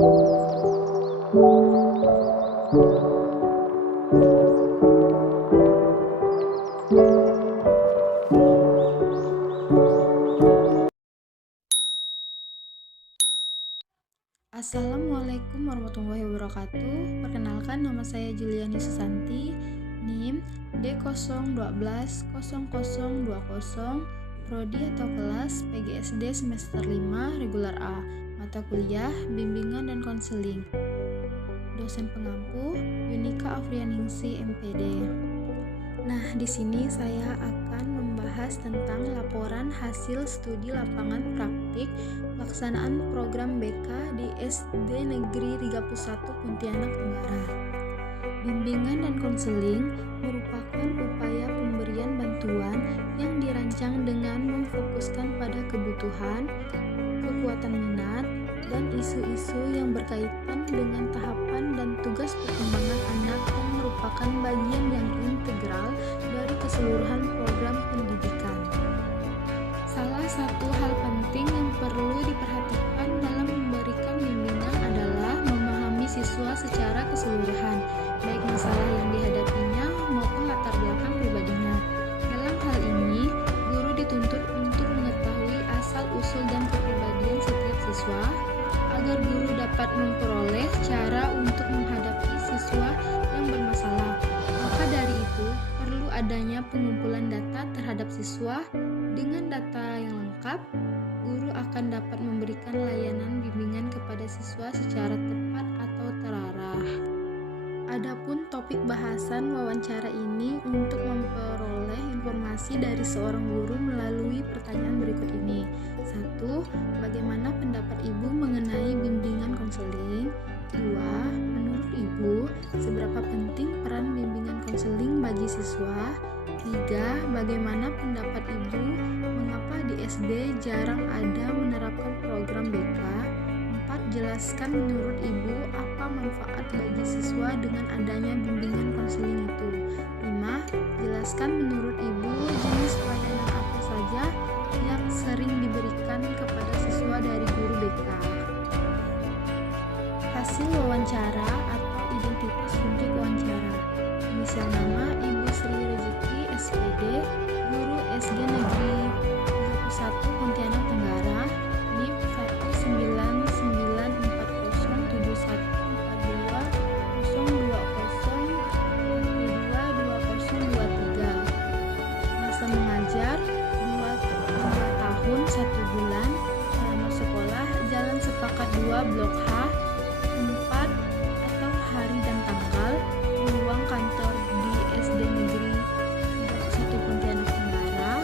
Assalamualaikum warahmatullahi wabarakatuh. Perkenalkan, nama saya Juliani Susanti, NIM D0120020, Prodi atau kelas PGSD semester 5 regular A, mata kuliah bimbingan dan konseling. Dosen pengampu Yunika Afrianingsi MPD. Nah, di sini saya akan membahas tentang laporan hasil studi lapangan praktik pelaksanaan program BK di SD Negeri 31 Pontianak Tenggara. Bimbingan dan konseling merupakan upaya pemberian bantuan yang dirancang dengan memfokuskan pada kebutuhan, kekuatan minat, dan isu-isu yang berkaitan dengan tahapan dan tugas perkembangan anak yang merupakan bagian yang integral dari keseluruhan program pendidikan. Salah satu hal penting yang perlu diperhatikan dalam memberikan bimbingan adalah memahami siswa secara keseluruhan, baik masalah yang dihadapinya maupun latar belakang pribadinya. Dalam hal ini, guru dituntut untuk mengetahui asal-usul dan kepribadian setiap siswa, agar guru dapat memperoleh cara untuk menghadapi siswa yang bermasalah. Maka dari itu, perlu adanya pengumpulan data terhadap siswa. Dengan data yang lengkap, guru akan dapat memberikan layanan bimbingan kepada siswa secara tepat atau terarah. Adapun topik bahasan wawancara ini untuk memperoleh informasi dari seorang guru melalui pertanyaan berikut ini. 1. Bagaimana pendapat Ibu mengenai bimbingan konseling? 2. Menurut Ibu, seberapa penting peran bimbingan konseling bagi siswa? 3. Bagaimana pendapat Ibu mengapa di SD jarang ada menerapkan program BK? 4. Jelaskan menurut Ibu apa manfaat bagi siswa dengan adanya bimbingan konseling itu. 5. Jelaskan menurut Ibu jenis pelayanan apa saja yang sering diberikan kepada siswa dari guru BK. Hasil wawancara atau identitas subjek wawancara. Inisial nama Ibu Sri Rezeki SPD, guru SD Negeri 31 Pontianak Tenggara, NIM 1994071202023. Masa mengajar 2 tahun 1 bulan. Alamat sekolah Jalan Sepakat 2 Blok H 4 atau hari dan tanggal. Ruang kantor di SD Negeri 31 Pontianak Tenggara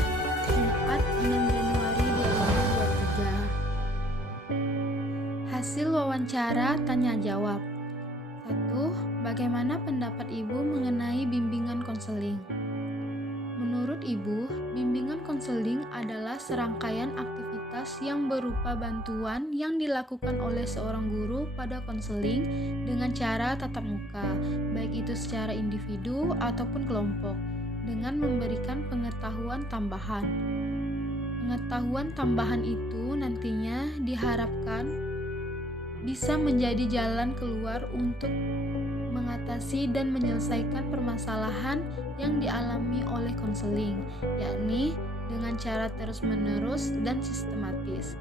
6 Januari 2023. Hasil wawancara tanya jawab. 1. Bagaimana pendapat Ibu mengenai bimbingan konseling? Menurut Ibu, bimbingan konseling adalah serangkaian aktivitas yang berupa bantuan yang dilakukan oleh seorang guru pada konseling dengan cara tatap muka, baik itu secara individu ataupun kelompok, dengan memberikan pengetahuan tambahan. Pengetahuan tambahan itu nantinya diharapkan bisa menjadi jalan keluar untuk mengatasi dan menyelesaikan permasalahan yang dialami oleh konseling, yakni dengan cara terus-menerus dan sistematis.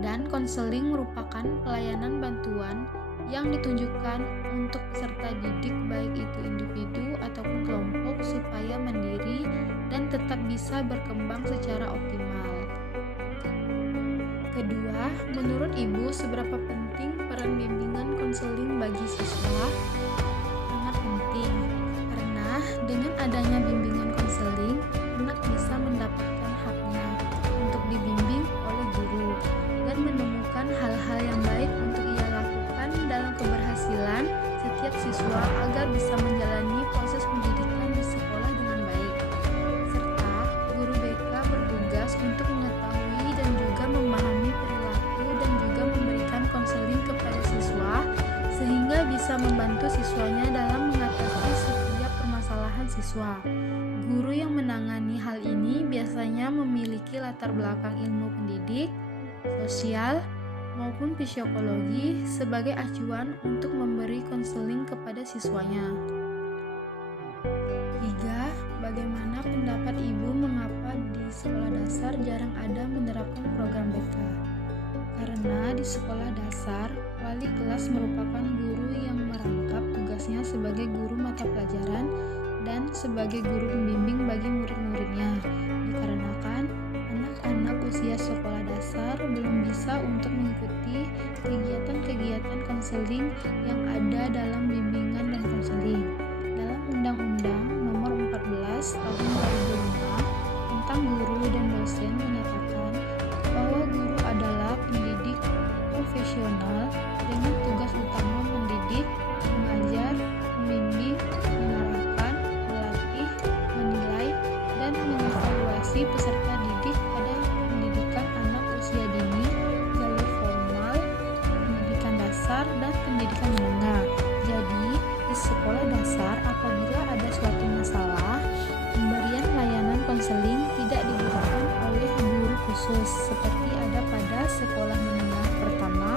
Dan konseling merupakan pelayanan bantuan yang ditunjukkan untuk peserta didik baik itu individu ataupun kelompok supaya mandiri dan tetap bisa berkembang secara optimal. Kedua, menurut Ibu seberapa penting peran bimbingan konseling bagi siswa? Sangat penting, karena dengan adanya bimbingan konseling, anak bisa mendapatkan haknya untuk dibimbing oleh guru dan menemukan hal-hal yang baik untuk ia lakukan dalam keberhasilan setiap siswa agar bisa menjalani proses pendidikan di sekolah dengan baik. Serta guru BK bertugas untuk mengetahui dan juga memahami perilaku dan juga memberikan konseling kepada siswa sehingga bisa membantu siswanya dalam mengatasi setiap permasalahan siswa. Guru yang menangani hal ini biasanya memiliki latar belakang ilmu pendidik, sosial, maupun psikologi sebagai acuan untuk memberi konseling kepada siswanya. 3. Bagaimana pendapat Ibu mengapa di sekolah dasar jarang ada menerapkan program BK? Karena di sekolah dasar, wali kelas merupakan guru yang merangkap tugasnya sebagai guru mata pelajaran dan sebagai guru pembimbing bagi murid-muridnya. Dikarenakan anak-anak usia sekolah dasar belum bisa untuk mengikuti kegiatan-kegiatan konseling yang ada dalam bimbingan dan konseling. Dalam Undang-Undang Nomor 14 Tahun 2005 tentang guru dan dosen menyatakan bahwa guru adalah pendidik profesional dengan tugas utama mendidik, mengajar, membimbing, mengarahkan, melatih, menilai, dan mengevaluasi peserta didik pada pendidikan anak usia dini, jalur formal, pendidikan dasar, dan pendidikan menengah. Jadi, di sekolah dasar apabila ada suatu masalah, pemberian layanan konseling tidak diberikan oleh guru khusus seperti ada pada sekolah menengah pertama,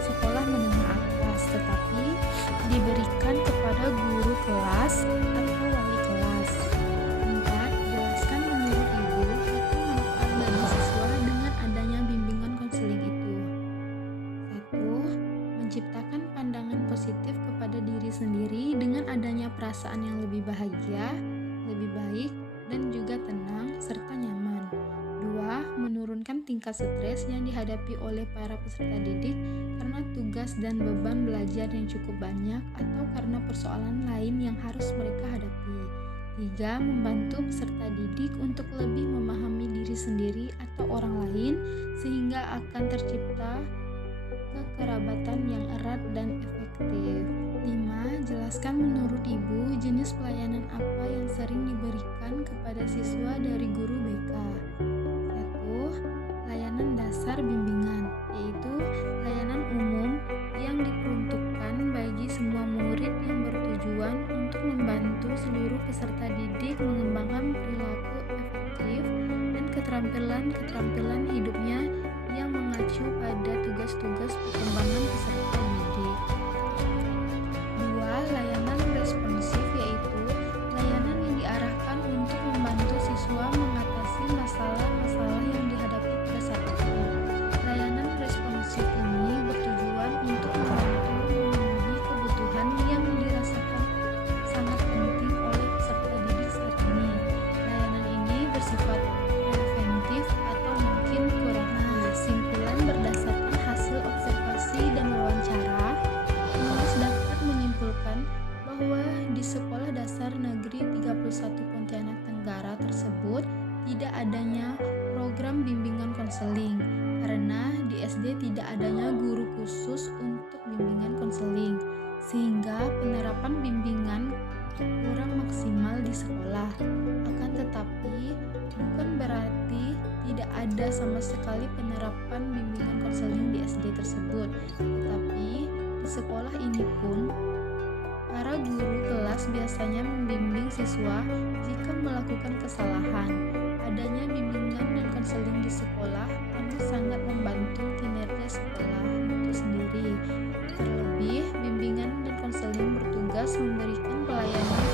sekolah menengah atas, tetapi diberikan kepada guru kelas atau wali kelas. 4. Jelaskan menurut Ibu apa manfaat bagi siswa dengan adanya bimbingan konseling itu. 1. Menciptakan pandangan positif kepada diri sendiri dengan adanya perasaan yang lebih bahagia, lebih baik, dan juga tenang serta nyaman. 2. Menurunkan tingkat stres yang dihadapi oleh para peserta didik karena tugas dan beban belajar yang cukup banyak atau karena persoalan lain yang harus mereka hadapi. 3. Membantu peserta didik untuk lebih memahami diri sendiri atau orang lain sehingga akan tercipta kekerabatan yang erat dan efektif. 5. Jelaskan menurut Ibu jenis pelayanan apa yang sering diberikan kepada siswa dari guru BK. 1. Layanan dasar bimbingan, yaitu layanan umum yang diperuntukkan bagi semua murid yang bertujuan untuk membantu seluruh peserta didik mengembangkan perilaku efektif dan keterampilan-keterampilan hidupnya yang mengacu pada tugas-tugas perkembangan peserta didik. 2. Layanan responsif, yaitu layanan yang diarahkan untuk membantu siswa mengatasi masalah-masalah yang dihadapi pada saat itu. Layanan responsif ini bertujuan untuk membantu memenuhi kebutuhan yang dirasakan sangat penting oleh peserta didik saat ini. Layanan ini bersifat preventif atau mungkin kurang simpulan berdasarkan hasil observasi dan wawancara. Penulis dapat menyimpulkan bahwa di Sekolah Dasar Negeri 31 Pontianak Tenggara tersebut tidak adanya program bimbingan konseling karena di SD tidak adanya guru khusus untuk bimbingan konseling sehingga penerapan bimbingan kurang maksimal di sekolah. Akan tetapi bukan berarti tidak ada sama sekali penerapan bimbingan konseling di SD tersebut, tetapi di sekolah ini pun para guru kelas biasanya membimbing siswa jika melakukan kesalahan. Adanya bimbingan dan konseling di sekolah akan sangat membantu kinerja sekolah itu sendiri. Terlebih, bimbingan dan konseling bertugas memberikan pelayanan